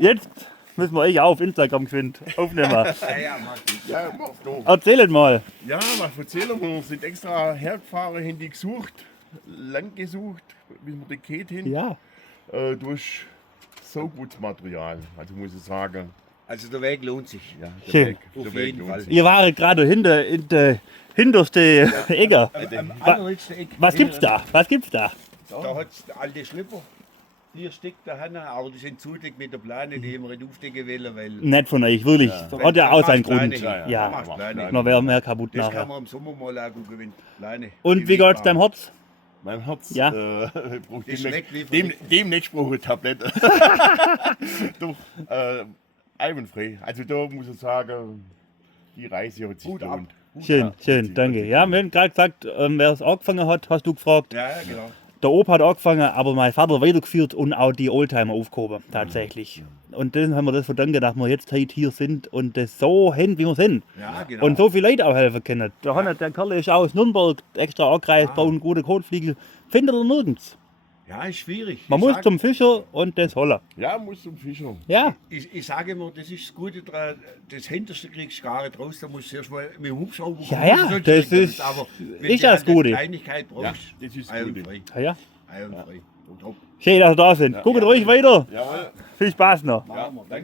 Jetzt müssen wir euch auch auf Instagram aufnehmen. Ja, mach doch. Erzählt mal. Ja, was erzählen wir? Wir sind extra hergefahren, haben die gesucht, lang gesucht, bis wir die Kette hin. Ja. Durch so gutes Material, also muss ich sagen. Also der Weg lohnt sich. Ja, Schön. Auf jeden Fall. Ihr wart gerade hinter in der hinterste Ecke. Am allerletzten Eck. Was gibt's da? Was gibt's da? Da hat es alte Schlipper. Hier steckt der Hanna, aber die sind zudeckt mit der Plane, die haben wir nicht aufdecken wollen, weil. Nett von euch, wirklich. Hat ja auch seinen Grund. Ja, Ja. machst Plane. Noch wäre mehr kaputt Das kann nachher. man im Sommer mal angucken, wenn Plane. Und wie geht's deinem Herz? Mein Herz Ja. braucht Das schmeckt wie demnächst brauche ich Tablette. Doch, einwandfrei. Also da muss ich sagen, die Reise hat sich Hut ab. gelohnt. Schön, schön, danke. Ja, wir haben gerade gesagt, wer es angefangen hat, hast du gefragt. Ja, genau. Der Opa hat angefangen, aber mein Vater weitergeführt und auch die Oldtimer aufgehoben, tatsächlich. Und dann haben wir das verdanken, dass wir jetzt heute hier sind und das so hin, wie wir sind. Ja, genau. Und so viele Leute auch helfen können. Der Hanna, der Kerl ist auch aus Nürnberg extra angereist, bauen gute Kotfliegel. Findet er nirgends. Ja, ist schwierig. Man Ich muss sag- zum Fischer und das holen. Ja, muss zum Fischer. Ja, Ich sage immer, das ist das Gute daran, das Hinterste kriegst du gar nicht raus, da musst du erst mal mit dem Hubschrauber Ja, ja, kommen, das sonst ist- aber wenn ist du ja halt das Gute. eine Kleinigkeit brauchst, Ja, das ist das Gute. einwandfrei. ja. Einwandfrei. Top. Schön, dass ihr da sind. Guckt ruhig weiter. Jawohl. Viel Spaß noch. Machen wir. Danke.